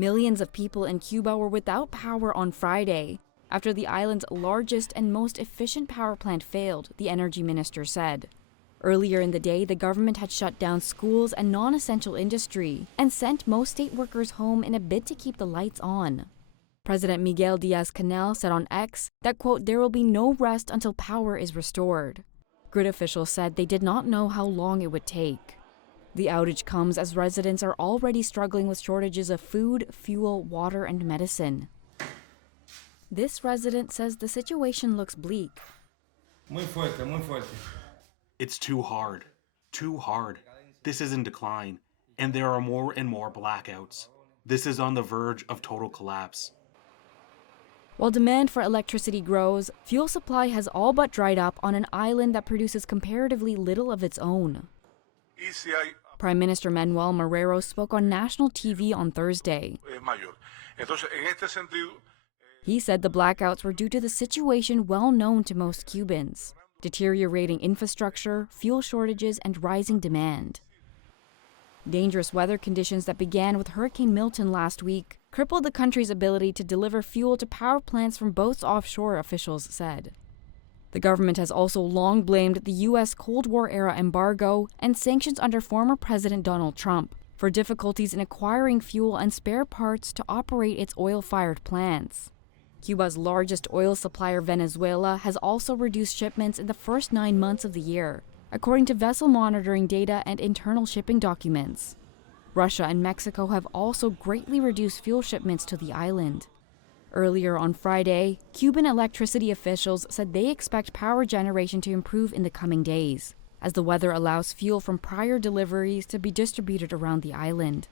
Millions of people in Cuba were without power on Friday after the island's largest and most efficient power plant failed, the energy minister said. Earlier in the day, the government had shut down schools and non-essential industry and sent most state workers home in a bid to keep the lights on. President Miguel Diaz-Canel said on X that, quote, there will be no rest until power is restored. Grid officials said they did not know how long it would take. The outage comes as residents are already struggling with shortages of food, fuel, water, and medicine. This resident says the situation looks bleak. Muy fuerte, muy fuerte. It's too hard. Too hard. This is in decline, and there are more and more blackouts. This is on the verge of total collapse. While demand for electricity grows, fuel supply has all but dried up on an island that produces comparatively little of its own. Prime Minister Manuel Marrero spoke on national TV on Thursday. He said the blackouts were due to the situation well known to most Cubans: deteriorating infrastructure, fuel shortages, and rising demand. Dangerous weather conditions that began with Hurricane Milton last week crippled the country's ability to deliver fuel to power plants from boats offshore, officials said. The government has also long blamed the U.S. Cold War-era embargo and sanctions under former President Donald Trump for difficulties in acquiring fuel and spare parts to operate its oil-fired plants. Cuba's largest oil supplier, Venezuela, has also reduced shipments in the first 9 months of the year, according to vessel monitoring data and internal shipping documents. Russia and Mexico have also greatly reduced fuel shipments to the island. Earlier on Friday, Cuban electricity officials said they expect power generation to improve in the coming days, as the weather allows fuel from prior deliveries to be distributed around the island.